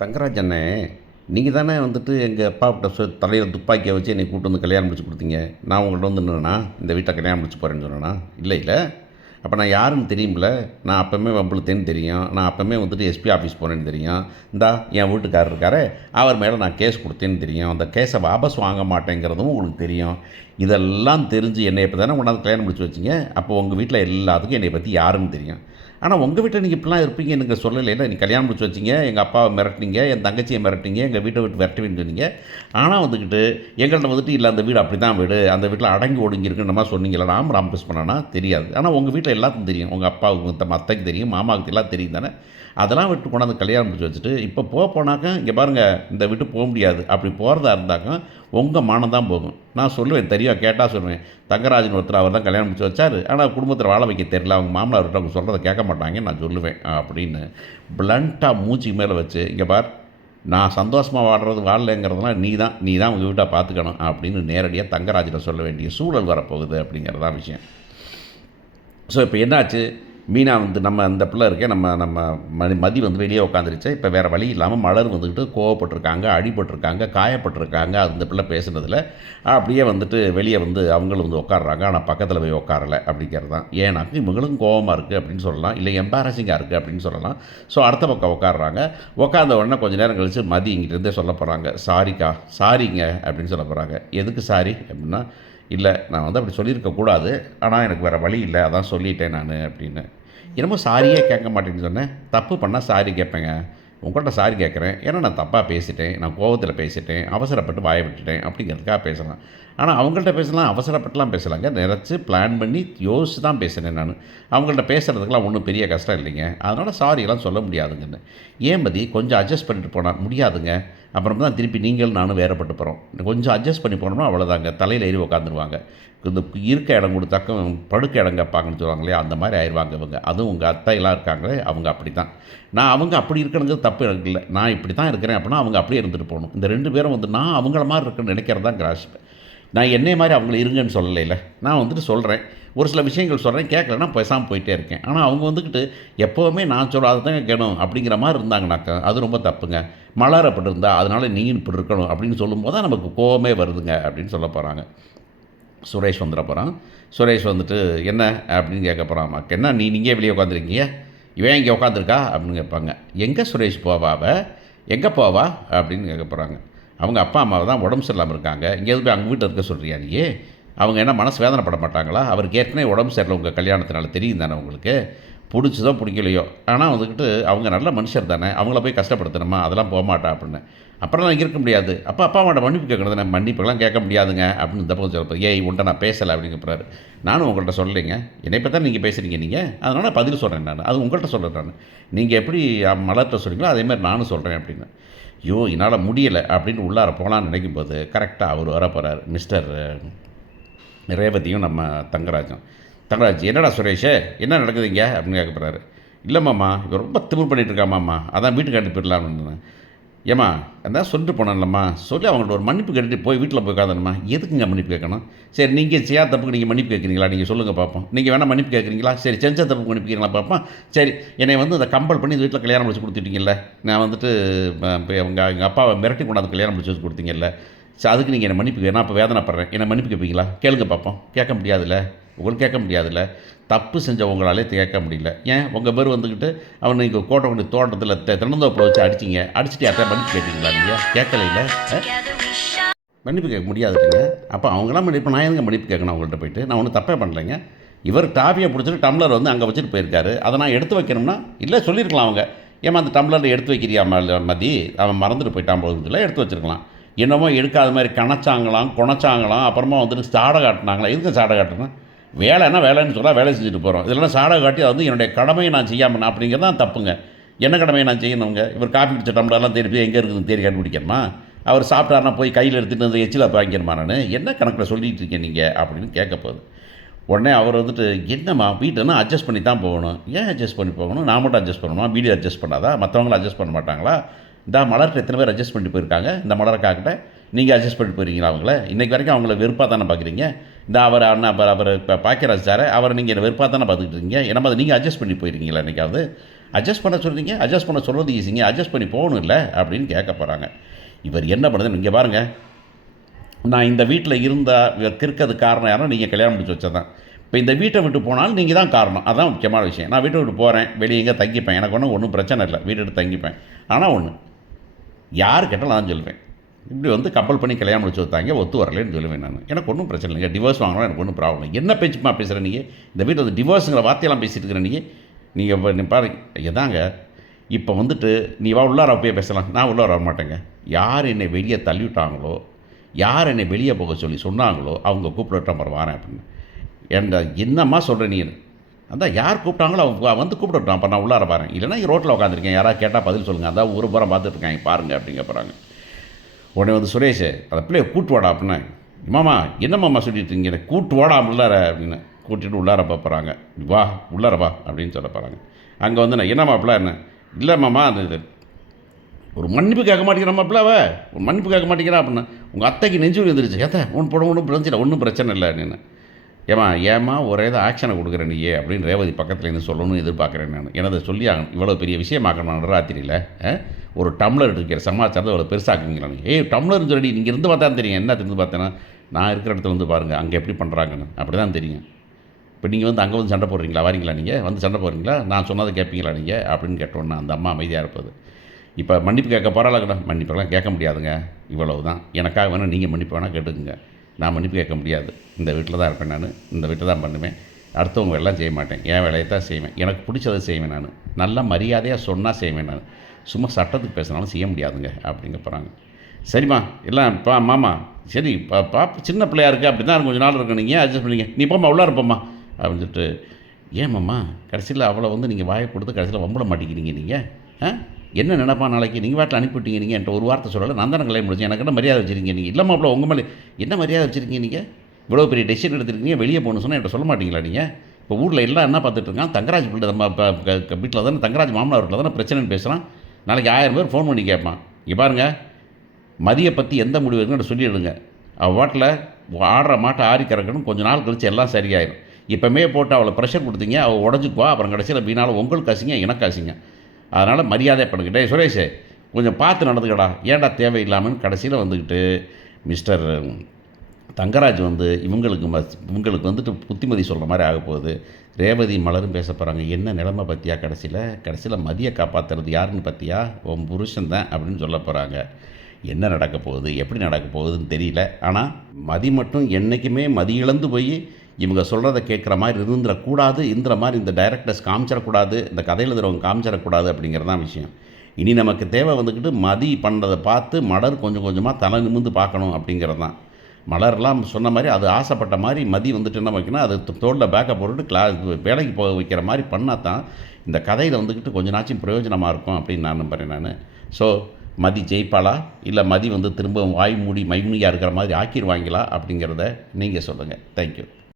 தங்கராஜ் அண்ணே, நீங்கள் தானே வந்துட்டு எங்கள் அப்பாக்கிட்ட தலையில் துப்பாக்கியை வச்சு என்னை கூப்பிட்டு வந்து கல்யாணம் முடிச்சு கொடுத்தீங்க. நான் உங்கள்கிட்ட வந்து என்னன்னா இந்த வீட்டை கல்யாணம் முடிச்சு போகிறேன்னு சொன்னேன்னா இல்லை இல்லை. அப்போ நான் யாருன்னு தெரியுமில்ல. நான் அப்போவுமே வம்பளுத்தேன்னு தெரியும். நான் அப்போவுமே வந்துட்டு எஸ்பி ஆஃபீஸ் போனேன்னு தெரியும். இந்தா என் வீட்டுக்காரர் இருக்காரே, அவர் மேலே நான் கேஸ் கொடுத்தேன்னு தெரியும். அந்த கேஸை வாபஸ் வாங்க மாட்டேங்கிறதும் உங்களுக்கு தெரியும். இதெல்லாம் தெரிஞ்சு என்னை இப்போ தானே கொண்டாந்து கல்யாணம் முடிச்சு வச்சிங்க. அப்போ உங்கள் வீட்டில் எல்லாத்துக்கும் என்னை பற்றி யாருன்னு தெரியும். ஆனால் உங்கள் வீட்டில் நீங்கள் இப்படிலாம் இருப்பீங்க எனக்கு சொல்லலைல. நீ கல்யாணம் முடிச்சு வச்சிங்க, எங்கள் அப்பாவை மிரட்டினீங்க, என் தங்கச்சியை மிரட்டிங்க, எங்கள் வீட்டை விட்டு விரட்டுவீன்னு சொன்னீங்க. ஆனால் வந்துக்கிட்டு எங்கள்கிட்ட வந்துட்டு இல்லை அந்த வீடு அப்படி தான் வீடு, அந்த வீட்டில் அடங்கி ஒடுங்கி இருக்குன்னு மாதிரி சொன்னீங்களா. நாம் ராம்பஸ் பண்ணனா தெரியாது. ஆனால் உங்கள் வீட்டில் எல்லாத்துக்கும் தெரியும். உங்கள் அப்பாவுக்கு அத்தைக்கு தெரியும், மாமாவுக்கு எல்லாம் தெரியும் தானே. அதெல்லாம் விட்டு கொண்டாந்து கல்யாணம் முடிச்சு வச்சுட்டு இப்போ போனாக்கா இங்கே பாருங்கள் இந்த விட்டு போக முடியாது. அப்படி போகிறதா இருந்தாக்கா உங்கள் மானம் தான் போகும். நான் சொல்லுவேன், தெரியும் கேட்டால் சொல்லுவேன். தங்கராஜன் ஒருத்தர் அவர் தான் கல்யாணம் முடிச்சு வச்சார். ஆனால் குடும்பத்தில் வாழ வைக்க தெரியல. அவங்க மாமனார்கிட்ட அவங்க சொல்கிறத கேட்க மாட்டாங்க நான் சொல்லுவேன் அப்படின்னு பிளண்ட்டாக மூச்சுக்கு மேலே வச்சு, இங்கே பார் நான் சந்தோஷமாக வாழலைங்கிறதுலாம் நீ தான் உங்கள் வீட்டை பார்த்துக்கணும் அப்படின்னு நேரடியாக தங்கராஜிட்ட சொல்ல வேண்டிய சூழல் வரப்போகுது அப்படிங்கிறதான் விஷயம். ஸோ இப்போ என்னாச்சு, மீனா வந்து நம்ம அந்த பிள்ளை இருக்கே நம்ம மதி வந்து வெளியே உட்காந்துருச்சு. இப்போ வேறு வழி இல்லாமல் மலர் வந்துக்கிட்டு கோவப்பட்டிருக்காங்க, அடிபட்டிருக்காங்க, காயப்பட்டிருக்காங்க. அந்த பிள்ளை பேசுனதில் அப்படியே வந்துட்டு வெளியே வந்து அவங்களும் வந்து உட்காடுறாங்க. ஆனால் பக்கத்தில் போய் உட்காரலை அப்படிங்கிறது தான். ஏன்னாக்கு இவங்களுக்கும் கோவமாக இருக்குது அப்படின்னு சொல்லலாம், இல்லை எம்பாரசிங்காக இருக்குது அப்படின்னு சொல்லலாம். ஸோ அடுத்த பக்கம் உட்காடுறாங்க. உட்காந்த உடனே கொஞ்சம் நேரம் கழித்து மதி இங்கிட்டேருந்தே சொல்ல போகிறாங்க, சாரிங்க அப்படின்னு சொல்ல போகிறாங்க. எதுக்கு சாரி அப்படின்னா, இல்லை நான் வந்து அப்படி சொல்லியிருக்கக்கூடாது, ஆனால் எனக்கு வேறு வழி இல்லை, அதான் சொல்லிட்டேன் நான் அப்படின்னு. என்னமோ சாரியே கேட்க மாட்டேன்னு சொன்னேன். தப்பு பண்ணால் சாரி கேட்பேங்க. உங்கள்கிட்ட சாரி கேட்குறேன் ஏன்னா நான் தப்பாக பேசிட்டேன், நான் கோபத்தில் பேசிட்டேன், அவசரப்பட்டு வாயை விட்டுட்டேன் அப்படிங்கிறதுக்காக பேசலாம். ஆனால் அவங்கள்ட்ட பேசலாம், அவசரப்பட்டுலாம் பேசலாங்க. நினச்சி பிளான் பண்ணி யோசிச்சு தான் பேசுகிறேன் நான். அவங்கள்ட்ட பேசுகிறதுக்கெலாம் ஒன்றும் பெரிய கஷ்டம் இல்லைங்க. அதனால் சாரியெல்லாம் சொல்ல முடியாதுங்கன்னு. ஏன் மதி கொஞ்சம் அட்ஜஸ்ட் பண்ணிட்டு போனால் முடியாதுங்க. அப்புறம் தான் திருப்பி நீங்கள் நானும் வேறுபட்டு போகிறோம். கொஞ்சம் அட்ஜஸ்ட் பண்ணி போனோம்னா அவ்வளோதாங்க. தலையில் ஏறி உட்காந்துருவாங்க. இந்த இருக்க இடம் கொடுத்தாக்க படுக்க இடம் கேட்பாங்கன்னு சொல்லுவாங்க இல்லையா, அந்த மாதிரி ஆயிடுவாங்க இவங்க. அதுவும் உங்கள் அத்தையெல்லாம் இருக்காங்களே அவங்க அப்படி தான். நான் அவங்க அப்படி இருக்கணுங்கிறது தப்பு எனக்கு இல்லை. நான் இப்படி தான் இருக்கிறேன் அப்படின்னா அவங்க அப்படியே இருந்துட்டு போகணும். இந்த 2 பேரும் வந்து நான் அவங்கள மாதிரி இருக்குன்னு நினைக்கிறது தான் கிராஷ். நான் என்னை மாதிரி அவங்கள இருங்கன்னு சொல்லலைல. நான் வந்துட்டு சொல்கிறேன், ஒரு சில விஷயங்கள் சொல்கிறேன், கேட்கலன்னா பேசாமல் போயிட்டே இருக்கேன். ஆனால் அவங்க வந்துக்கிட்டு எப்போவுமே நான் அதை தாங்க கேட்கணும் அப்படிங்கிற மாதிரி இருந்தாங்கனாக்கா அது ரொம்ப தப்புங்க. மலர் அப்படி இருந்தால் அதனால் நீங்கள் இப்படி இருக்கணும் அப்படின்னு சொல்லும்போது தான் நமக்கு கோவமே வருதுங்க அப்படின்னு சொல்ல போகிறாங்க. சுரேஷ் வந்துட போகிறான். சுரேஷ் வந்துட்டு என்ன அப்படின்னு கேட்க போகிறான். அம்மாக்கு என்ன நீங்கள் வெளியே உட்காந்துருக்கீங்க, இவன் இங்கே உட்காந்துருக்கா அப்படின்னு கேட்பாங்க. எங்கே சுரேஷ் போவா, எங்கே போவா அப்படின்னு கேட்க போகிறாங்க. அவங்க அப்பா அம்மாவை தான் உடம்பு சரியில்லாமல் இருக்காங்க, இங்கேயாவது போய் அவங்க வீட்டில் இருக்க சொல்கிறியா நீ? அவங்க என்ன மனசு வேதனைப்பட மாட்டாங்களா? அவருக்கு ஏற்கனவே உடம்பு சரியில்லை, உங்கள் கல்யாணத்தினால தெரியும் தானே உங்களுக்கு, பிடிச்சதோ பிடிக்கலையோ. ஆனால் வந்துக்கிட்டு அவங்க நல்ல மனுஷர் தானே, அவங்கள போய் கஷ்டப்படுத்தணுமா, அதெல்லாம் போக மாட்டா அப்படின்னு. அப்புறம் நான் இருக்க முடியாது. அப்போ அப்பா அம்மாட்ட மன்னிப்பு கேட்கணும் தானே. மன்னிப்புலாம் கேட்க முடியாதுங்க அப்படின்னு இந்த பக்கம் சொல்கிறேன். ஏய் உன்ட்ட நான் பேசலை அப்படின்னு போகிறாரு. நானும் உங்கள்கிட்ட சொல்லலைங்க, என்னை பற்றி தான் நீங்கள் பேசுகிறீங்க நீங்கள், அதனால் பதில் சொல்கிறேன் நான். அது உங்கள்கிட்ட சொல்கிறேன் நான். நீங்கள் எப்படி மலர்கிட்ட சொல்கிறீங்களோ அதேமாதிரி நானும் சொல்கிறேன் அப்படின்னு. ஐயோ என்னால் முடியலை அப்படின்னு உள்ளார போகலான்னு நினைக்கும்போது கரெக்டாக அவர் வர போகிறார். மிஸ்டர் ரேவதியும் நம்ம தங்கராஜ் என்னடா சுரேஷ் என்ன நடக்குதுங்க அப்படின்னு கேட்க போகிறாரு. இல்லை மாமா இவர் ரொம்ப திமிர் பண்ணிகிட்டு இருக்கா மாமா, அதான் வீட்டுக்கு அனுப்பிடலாம்னு. ஏம்மா அதான் சொல்லிட்டு போனேன்லம்மா, சொல்லி அவங்கள்ட்ட ஒரு மன்னிப்பு கேட்டுட்டு போய் வீட்டில் போய் உட்காந்தும்மா. எதுக்குங்க மன்னிப்பு கேட்கணும்? சரி நீங்கள் செய்யாத தப்புக்கு நீங்கள் மன்னிப்பு கேட்குறீங்களா, நீங்கள் சொல்லுங்கள் பார்ப்போம். நீங்கள் வேணால் மன்னிப்பு கேட்குறீங்களா? சரி செஞ்ச தப்புக்கு மன்னிப்பு கேட்குறீங்களா பார்ப்போம். சரி என்னை வந்து அதை கம்பல் பண்ணி இந்த வீட்டில் கல்யாணம் முடிச்சு கொடுத்துட்டீங்கல்ல, நான் வந்துட்டு எங்கள் அப்பாவை மிரட்டி கொண்டாந்து கல்யாணம் முடிச்சு வச்சு கொடுத்தீங்கல்ல, சரி அதுக்கு நீங்கள் என்னை மன்னிப்பு நான் இப்போ வேதனைப்படுறேன், என்னை மன்னிப்பு கேட்பீங்களா? கேளுங்க பார்ப்போம். கேட்க முடியாதுல்ல, உங்களுக்கு கேட்க முடியாதுல்ல. தப்பு செஞ்ச உங்களாலே கேட்க முடியல. ஏன் உங்கள் பேர் வந்துக்கிட்டு அவன் நீங்கள் கோட்டை கொண்டு தோட்டத்தில் திறந்தோப்பில் வச்சு அடிச்சுட்டு யார்ட்டா மன்னிப்பு கேட்டீங்களா? நீங்கள் கேட்கல இல்லை, மன்னிப்பு கேட்க முடியாதுங்க. அப்போ அவங்களாம் மன்னிப்பு, நான் எங்கே மன்னிப்பு கேட்கணும் அவங்கள்ட்ட போயிட்டு? நான் ஒன்றும் தப்பே பண்ணலைங்க. இவர் டாபியை பிடிச்சிட்டு டம்ளர் வந்து அங்கே வச்சுட்டு போயிருக்காரு. அதை நான் எடுத்து வைக்கணும்னா இல்லை சொல்லியிருக்கலாம் அவங்க. ஏமா அந்த டம்ளரில் எடுத்து வைக்கிறியா மதி, அவன் மறந்துட்டு போயிட்டான் போகுதுல, எடுத்து வச்சுருக்கலாம். என்னமோ எடுக்காத மாதிரி குணச்சாங்களாம். அப்புறமா வந்துட்டு சாடை காட்டினாங்களா. எதுக்கு சாடை காட்டுனா, வேலைன்னா வேலைன்னு சொன்னால் வேலை செஞ்சுட்டு போகிறோம். இதெல்லாம் சாடை காட்டி அது வந்து என்னுடைய கடமையை நான் செய்யாமல் அப்படிங்கிறது தான் தப்புங்க. என்ன கடமையை நான் செய்யணுங்க? இவர் காப்பி குடிச்ச டம்ளர்லாம் தேடி போய் எங்கே இருக்குதுன்னு தேடி கண்டுபிடிக்கணுமா? அவர் சாப்பிட்டாருனா போய் கையில் எடுத்துகிட்டு வந்து எச்சில் வாங்கிக்கணுமா? நான் என்ன கணக்கில் சொல்லிகிட்டு இருக்கேன் நீங்கள் அப்படின்னு கேட்க போகுது. உடனே அவர் வந்துட்டு என்னம்மா வீட்டுன்னா அட்ஜஸ்ட் பண்ணி தான் போகணும். ஏன் அட்ஜஸ்ட் பண்ணி போகணும்? நான் மட்டும் அட்ஜஸ்ட் பண்ணணுமா? வீடு அட்ஜஸ்ட் பண்ணாதா? மற்றவங்களும் அட்ஜஸ்ட் பண்ண மாட்டாங்களா? இந்த மலர்கிட்ட எத்தனை பேர் அட்ஜஸ்ட் பண்ணிட்டு போயிருக்காங்க? இந்த மலர்க்காக்கிட்ட நீங்கள் அட்ஜஸ்ட் பண்ணிட்டு போயிருக்கீங்களா? அவங்கள இன்றைக்கி வரைக்கும் அவங்கள வெறுப்பாக தானே பார்க்குறீங்க. இந்த அவர் அண்ணா அவர் இப்போ பாக்கியராஜ் சார் அவரை நீங்கள் வெறுப்பாக தானே பார்த்துக்கிட்டு இருக்கீங்க. என்னமா அதை நீங்கள் அட்ஜஸ்ட் பண்ணி போயிருக்கீங்களா என்றைக்காவது? அட்ஜஸ்ட் பண்ண சொல்கிறீங்க, அட்ஜஸ்ட் பண்ண சொல்கிறது ஈஸிங்க, அட்ஜஸ்ட் பண்ணி போகணும் இல்லை அப்படின்னு கேட்க போகிறாங்க. இவர் என்ன பண்ணுதுன்னு இங்கே பாருங்கள், நான் இந்த வீட்டில் இருக்கிறது காரணம் யாரும் நீங்கள் கல்யாணம் முடிச்சு வச்சதான். இப்போ இந்த வீட்டை விட்டு போனாலும் நீங்கள் தான் காரணம். அதுதான் முக்கியமான விஷயம். நான் வீட்டை விட்டு போகிறேன், வெளியே எங்கே தங்கிப்பேன், எனக்கு ஒன்றும் பிரச்சனை இல்லை, வீட்டை விட்டு தங்கிப்பேன். ஆனால் ஒன்று, யார் கேட்டாலும் நான் சொல்லுவேன், இப்படி வந்து கம்பல் பண்ணி கல்யாணம் முடிச்சு வைத்தாங்க, ஒத்து வரலன்னு சொல்லுவேன் நான். எனக்கு ஒன்றும் பிரச்சனை இல்லைங்க, டிவோர்ஸ் வாங்கினா எனக்கு ஒன்றும் ப்ராப்ளம். என்ன பேச்சுமா பேசுகிறேன் நீங்கள்? இந்த வீட்டில் வந்து டிவோர்ஸுங்கிற வார்த்தையெல்லாம் பேசிகிட்டு இருக்கிறேன் நீங்கள் இப்போ பாருங்க. எதாங்க இப்போ வந்துட்டு நீ வா உள்ளார போய் பேசலாம், நான் உள்ளார வர மாட்டேங்க. யார் என்னை வெளியே தள்ளிவிட்டாங்களோ, யார் என்னை வெளியே போக சொல்லி சொன்னாங்களோ அவங்க கூப்பிடட்டும், அப்புறம் வரேன் அப்படின்னு. என்னம்மா சொல்கிற நீ? அதான் யார் கூப்பிட்டாங்களோ அவங்க வந்து கூப்பிடட்டும், அப்போ நான் உள்ளார வரேன். இல்லைனா ரோட்டில் உட்காந்துருக்கேன், யாராவது கேட்டால் பதில் சொல்லுங்கள், அதான் ஊர் பூரா பார்த்துட்ருக்காங்க பாருங்கள் அப்படிங்க போகிறாங்க. உடனே வந்து சுரேஷ் அந்த பிள்ளைய கூட்டு வாடா அப்படின்னா, மாமா என்னம்மாம்மா சொல்லிட்டு இருக்கீங்க, கூட்டு வாடா உள்ளார அப்படின்னு கூட்டிகிட்டு உள்ளார பார்ப்பறாங்க. வா உள்ளார வா அப்படின்னு சொல்ல போகிறாங்க. அங்கே வந்து நான் என்னம்மா பிள்ளை என்ன இல்லை மாமா அது ஒரு மன்னிப்பு கேட்க மாட்டேங்கிறா மாப்பிள்ளாவ, ஒரு மன்னிப்பு கேட்க மாட்டேங்கிறா அப்படின்னா, உங்கள் அத்தைக்கு நெஞ்சு வந்துருச்சு, ஏத்த ஒன்றும் பிரச்சனை ஒன்றும் பிரச்சனை இல்லை அப்படின்னு. ஏமா ஒரே தான் ஆக்ஷனை கொடுக்குறேன் நீயே அப்படின்னு ரேவதி பக்கத்துலேருந்து சொல்லணும்னு எதிர்பார்க்குறேன் நான். எனதை சொல்லி ஆகணும், இவ்வளோ பெரிய விஷயமாக்கணும் ராத்திரியில். ஒரு டம்ளர் இருக்கிற சமாச்சாரத்தை அவ்வளோ பெருசாக்குவீங்களா? டம்ளர்னு சொல்லி நீங்கள் இருந்து பார்த்தா தெரியும், என்ன இருந்து பார்த்தேன்னா நான் இருக்கிற இடத்துல வந்து பாருங்கள் அங்கே எப்படி பண்ணுறாங்கன்னு, அப்படி தான் தெரியும். இப்போ நீங்கள் வந்து அங்கே வந்து சண்டை போடுறீங்களா, வரீங்களா, நீங்கள் வந்து சண்டை போடுறீங்களா, நான் சொன்னதை கேட்பீங்களா நீங்கள் அப்படின்னு கேட்டோன்னா அந்த அம்மா அமைதியாக இருப்பது. இப்போ மன்னிப்பு கேட்க போகிறாளா? மன்னிப்பெல்லாம் கேட்க முடியாதுங்க, இவ்வளவு தான். எனக்காக வேணால் நீங்கள் மன்னிப்பு வேணால் கேட்டுக்குங்க, நான் மன்னிப்பு கேட்க முடியாது. இந்த வீட்டில் தான் இருப்பேன் நான், இந்த வீட்டில் தான் பண்ணுவேன், அடுத்தவங்க எல்லாம் செய்ய மாட்டேன், என் வேலையை தான் செய்வேன், எனக்கு பிடிச்சதை செய்வேன் நான், நல்ல மரியாதையாக சொன்னால் செய்வேன் நான், சும்மா சட்டத்துக்கு பேசினாலும் செய்ய முடியாதுங்க அப்படிங்க போகிறாங்க. சரிம்மா எல்லாம் மாமா சரி சின்ன பிள்ளையா இருக்குது, அப்படி தான் கொஞ்சம் நாள் இருக்கும், நீங்கள் அட்ஜஸ்ட் பண்ணிங்க, நீ போம்மா உள்ளே இருப்போம்மா அப்படின்னு சொல்லிட்டு. ஏமாம்மா கடைசியில் அவளை வந்து நீங்கள் வாயை கொடுத்து கடைசியில் வம்பிட மாட்டேங்கிறீங்க நீங்கள்? என்ன நினைப்பா நாளைக்கு? நீங்கள் வாட்டில் அனுப்பிவிட்டீங்க, நீங்கள் என்கிட்ட ஒரு வார்த்தை சொல்லலை, நான் தானே கல்யாணம் முடிச்சேன், எனக்கு என்ன மரியாதை வச்சுருக்கீங்க நீங்கள்? இல்லை மாப்பிள்ள உங்கள் மேலே என்ன மரியாதை வச்சுருக்கீங்க நீங்கள்? இவ்வளோ பெரிய டெசிஷன் எடுத்துருக்கீங்க, வெளியே போகணும்னு சொன்னால் என்கிட்ட சொல்ல மாட்டீங்களா நீங்கள்? இப்போ ஊரில் எல்லாம் என்ன பார்த்துட்ருக்கான், தங்கராஜ் பிள்ளை நம்ம வீட்டில் தானே, தங்கராஜ் மாமனார் வீட்டில் தானே பிரச்சனைன்னு பேசுகிறான். நாளைக்கு 1000 பேர் ஃபோன் பண்ணி கேட்பான். இங்கே பாருங்கள், மதியை பற்றி எந்த முடிவு இருக்குன்னு சொல்லிவிடுங்க. அவள் வாட்டில் ஆடுற மாட்டை ஆறி கறக்கணும், கொஞ்சம் நாள் கழிச்சு எல்லாம் சரியாயிடும். இப்போமே போட்டு அவளை ப்ரெஷர் கொடுத்தீங்க, அவள் உடஞ்சிக்குவா, அப்புறம் கடைசியில் வீணாலும் உங்களுக்கு காசிங்க எனக்கு காசிங்க. அதனால் மரியாதை பண்ணுங்க. சுரேஷ் கொஞ்சம் பார்த்து நடந்துக்கடா, ஏன்டா தேவையில்லாமல் கடைசியில் வந்துக்கிட்டு மிஸ்டர் தங்கராஜ் வந்து இவங்களுக்கு வந்துட்டு புத்திமதி சொல்கிற மாதிரி ஆக போகுது. ரேவதி மலரும் பேச போகிறாங்க. என்ன நிலைமை பற்றியா? கடைசியில் மதியை காப்பாற்றுறது யாருன்னு பற்றியா? உன் புருஷன் தான் அப்படின்னு சொல்ல போகிறாங்க. என்ன நடக்க போகுது, எப்படி நடக்க போகுதுன்னு தெரியல. ஆனால் மதி மட்டும் என்றைக்குமே மதி இழந்து போய் இவங்க சொல்கிறத கேட்குற மாதிரி இருந்துடக்கூடாது, மாதிரி இந்த டைரக்டர்ஸ் காமிச்சிடக்கூடாது, இந்த கதையில் எழுதுறவங்க காமிச்சிடக்கூடாது அப்படிங்கிறது தான் விஷயம். இனி நமக்கு தேவை வந்துக்கிட்டு மதி பண்ணுறதை பார்த்து மலர் கொஞ்சம் கொஞ்சமாக தலை நிமிர்ந்து பார்க்கணும் அப்படிங்கிறது தான். மலர்லாம் சொன்ன மாதிரி அது ஆசைப்பட்ட மாதிரி மதி வந்துட்டு என்ன வைக்கணும், அது தோளில் பேக்கப் போட்டுட்டு வேலைக்கு போக வைக்கிற மாதிரி பண்ணால் தான் இந்த கதையில் வந்துக்கிட்டு கொஞ்ச நாச்சும் பிரயோஜனமாக இருக்கும் அப்படின்னு நான் நம்புகிறேன் நான். ஸோ மதி ஜெயிப்பாளா, இல்லை மதி வந்து திரும்ப வாய் மூடி மைமுனியாக இருக்கிற மாதிரி ஆக்கிடுவாங்களா அப்படிங்கிறத நீங்கள் சொல்லுங்கள். தேங்க்யூ.